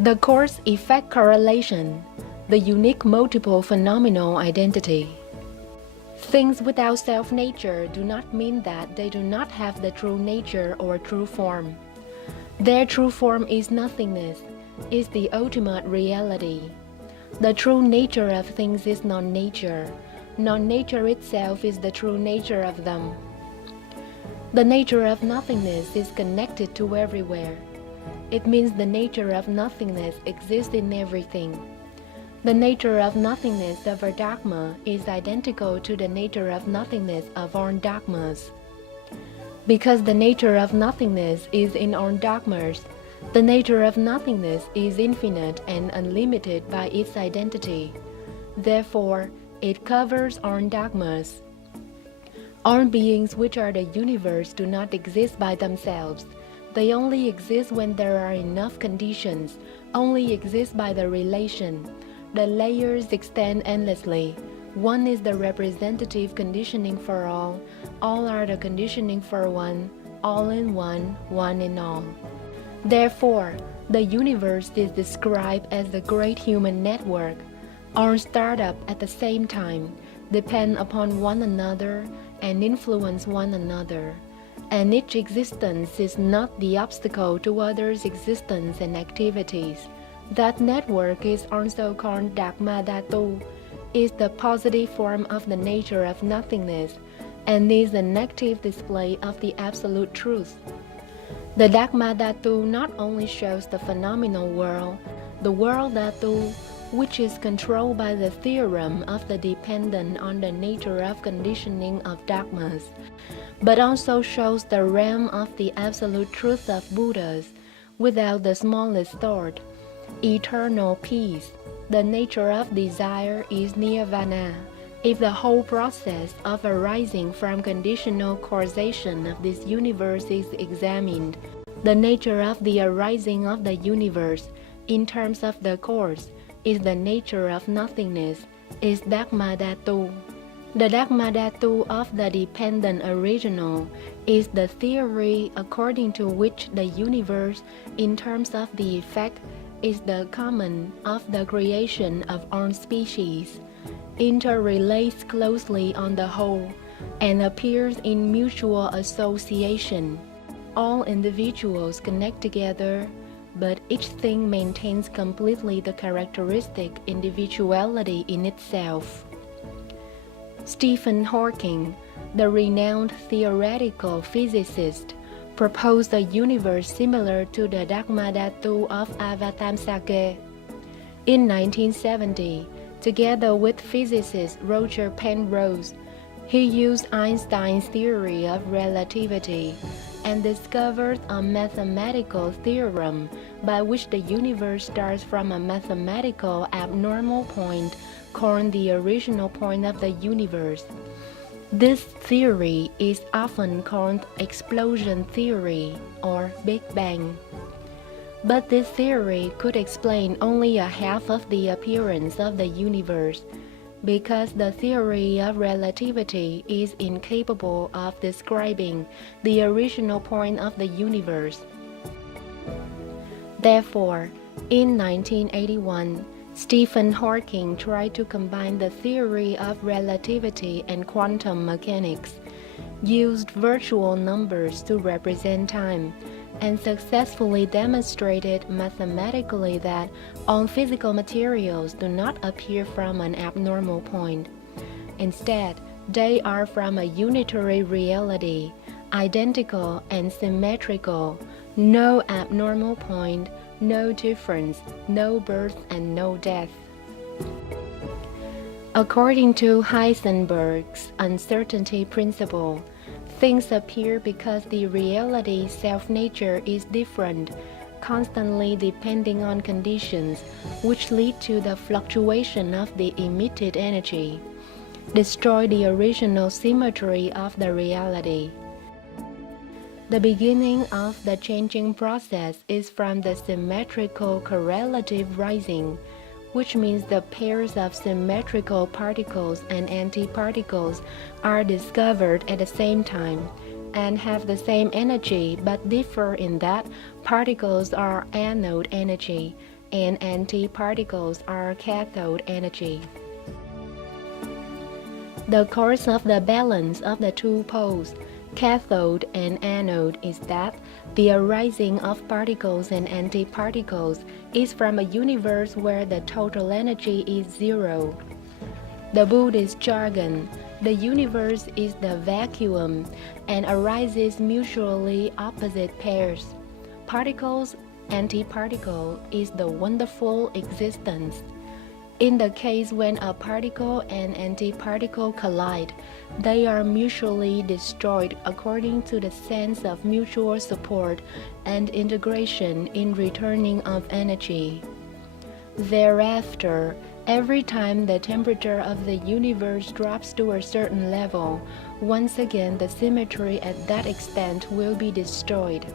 The cause-effect correlation, the unique multiple phenomenal identity. Things without self-nature do not mean that they do not have the true nature or true form. Their true form is nothingness, is the ultimate reality. The true nature of things is non-nature. Non-nature itself is the true nature of them. The nature of nothingness is connected to everywhere. It means the nature of nothingness exists in everything. The nature of nothingness of our Dharma is identical to the nature of nothingness of our Dharmas. Because the nature of nothingness is in our Dharmas, the nature of nothingness is infinite and unlimited by its identity. Therefore, it covers our Dharmas. All beings which are the universe do not exist by themselves. They only exist when there are enough conditions, only exist by the relation. The layers extend endlessly. One is the representative conditioning for all are the conditioning for one, all in one, one in all. Therefore, the universe is described as the great human network. All startup at the same time, depend upon one another and influence one another. And each existence is not the obstacle to others' existence and activities. That network is also called Dharma Dhatu, is the positive form of the nature of nothingness, and is an active display of the absolute truth. The Dharma Dhatu not only shows the phenomenal world, the world Dhatu, which is controlled by the theorem of the dependent on the nature of conditioning of dogmas, but also shows the realm of the absolute truth of Buddhas, without the smallest thought. Eternal peace, the nature of desire is nirvana. If the whole process of arising from conditional causation of this universe is examined, the nature of the arising of the universe, in terms of the cause, is the nature of nothingness, is Dharma Dhatu. The Dharma Dhatu of the dependent original is the theory according to which the universe, in terms of the effect, is the common of the creation of all species, interrelates closely on the whole, and appears in mutual association. All individuals connect together, but each thing maintains completely the characteristic individuality in itself. Stephen Hawking, the renowned theoretical physicist, proposed a universe similar to the Dharma Dhatu of Avatamsake. In 1970, together with physicist Roger Penrose, he used Einstein's theory of relativity and discovered a mathematical theorem by which the universe starts from a mathematical abnormal point called the original point of the universe. This theory is often called explosion theory or Big Bang. But this theory could explain only a half of the appearance of the universe, because the theory of relativity is incapable of describing the original point of the universe. Therefore, in 1981, Stephen Hawking tried to combine the theory of relativity and quantum mechanics, used virtual numbers to represent time, and successfully demonstrated mathematically that all physical materials do not appear from an abnormal point. Instead, they are from a unitary reality, identical and symmetrical, no abnormal point, no difference, no birth and no death. According to Heisenberg's uncertainty principle, things appear because the reality's self-nature is different, constantly depending on conditions, which lead to the fluctuation of the emitted energy, destroy the original symmetry of the reality. The beginning of the changing process is from the symmetrical correlative rising, which means the pairs of symmetrical particles and antiparticles are discovered at the same time and have the same energy but differ in that particles are anode energy and antiparticles are cathode energy. The cause of the balance of the two poles, cathode and anode, is that the arising of particles and antiparticles is from a universe where the total energy is zero. The Buddhist jargon, the universe is the vacuum and arises mutually opposite pairs. Particles, antiparticle is the wonderful existence. In the case when a particle and antiparticle collide, they are mutually destroyed according to the sense of mutual support and integration in returning of energy. Thereafter, every time the temperature of the universe drops to a certain level, once again the symmetry at that extent will be destroyed.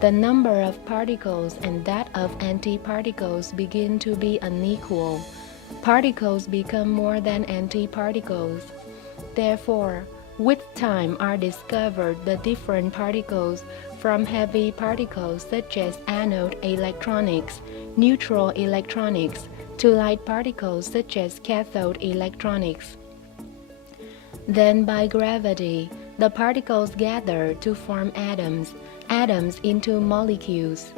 The number of particles and that of antiparticles begin to be unequal. Particles become more than antiparticles. Therefore, with time are discovered the different particles, from heavy particles such as anode electronics, neutral electronics, to light particles such as cathode electronics. Then by gravity, the particles gather to form atoms, atoms into molecules.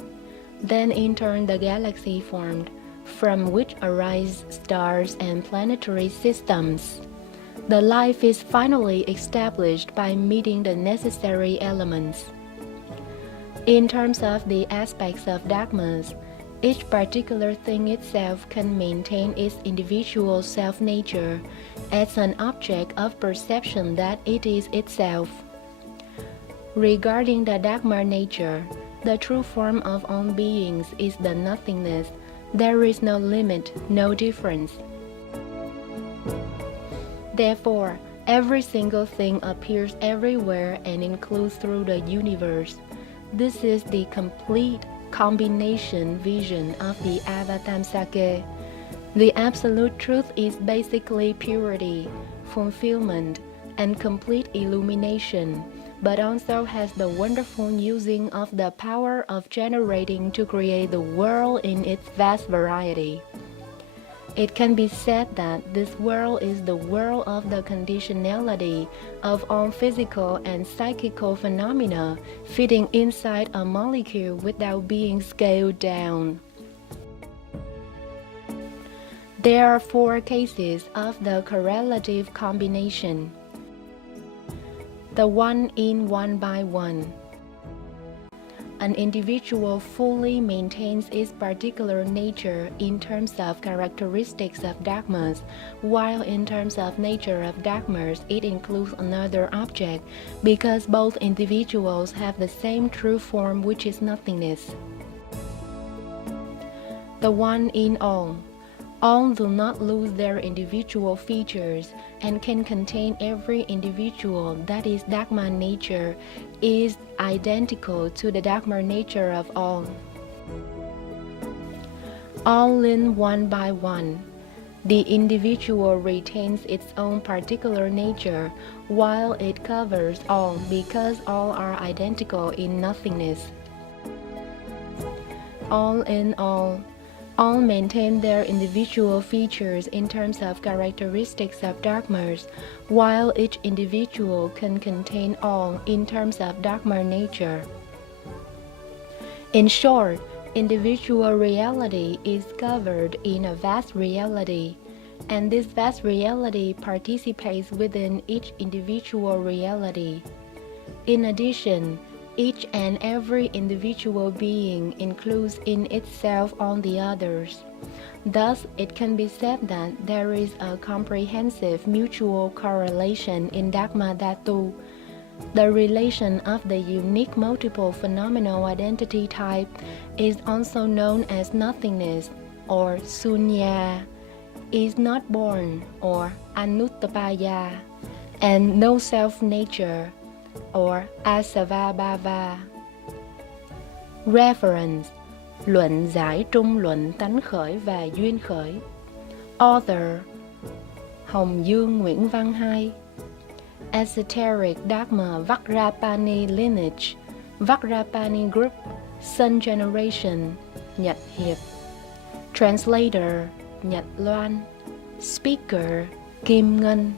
Then in turn the galaxy formed, from which arise stars and planetary systems. The life is finally established by meeting the necessary elements. In terms of the aspects of dogmas, each particular thing itself can maintain its individual self-nature as an object of perception that it is itself. Regarding the Dharma nature, the true form of all beings is the nothingness. There is no limit, no difference. Therefore, every single thing appears everywhere and includes through the universe. This is the complete combination vision of the Avatamsaka. The absolute truth is basically purity, fulfillment, and complete illumination, but also has the wonderful using of the power of generating to create the world in its vast variety. It can be said that this world is the world of the conditionality of all physical and psychical phenomena fitting inside a molecule without being scaled down. There are 4 cases of the correlative combination. The one in one by one. An individual fully maintains its particular nature in terms of characteristics of dogmas, while in terms of nature of dogmas it includes another object, because both individuals have the same true form, which is nothingness. The one in all. All do not lose their individual features and can contain every individual, that is Dharma nature, is identical to the Dharma nature of all. All in one by one. The individual retains its own particular nature, while it covers all because all are identical in nothingness. All in all. All maintain their individual features in terms of characteristics of dogmas, while each individual can contain all in terms of dogma nature. In short, individual reality is covered in a vast reality, and this vast reality participates within each individual reality. In addition, each and every individual being includes in itself all the others. Thus, it can be said that there is a comprehensive mutual correlation in Dharma Dhatu. The relation of the unique multiple phenomenal identity type is also known as nothingness or sunya, is not born or anuttapaya, and no self-nature or asavabhava. Reference: Luận giải trung luận tánh khởi và duyên khởi. Author: Hồng Dương Nguyễn Văn Hai. Esoteric Dharma Vajrapani Lineage, Vajrapani Group, Sun Generation, Nhật Hiệp. Translator Nhật Loan. Speaker Kim Ngân.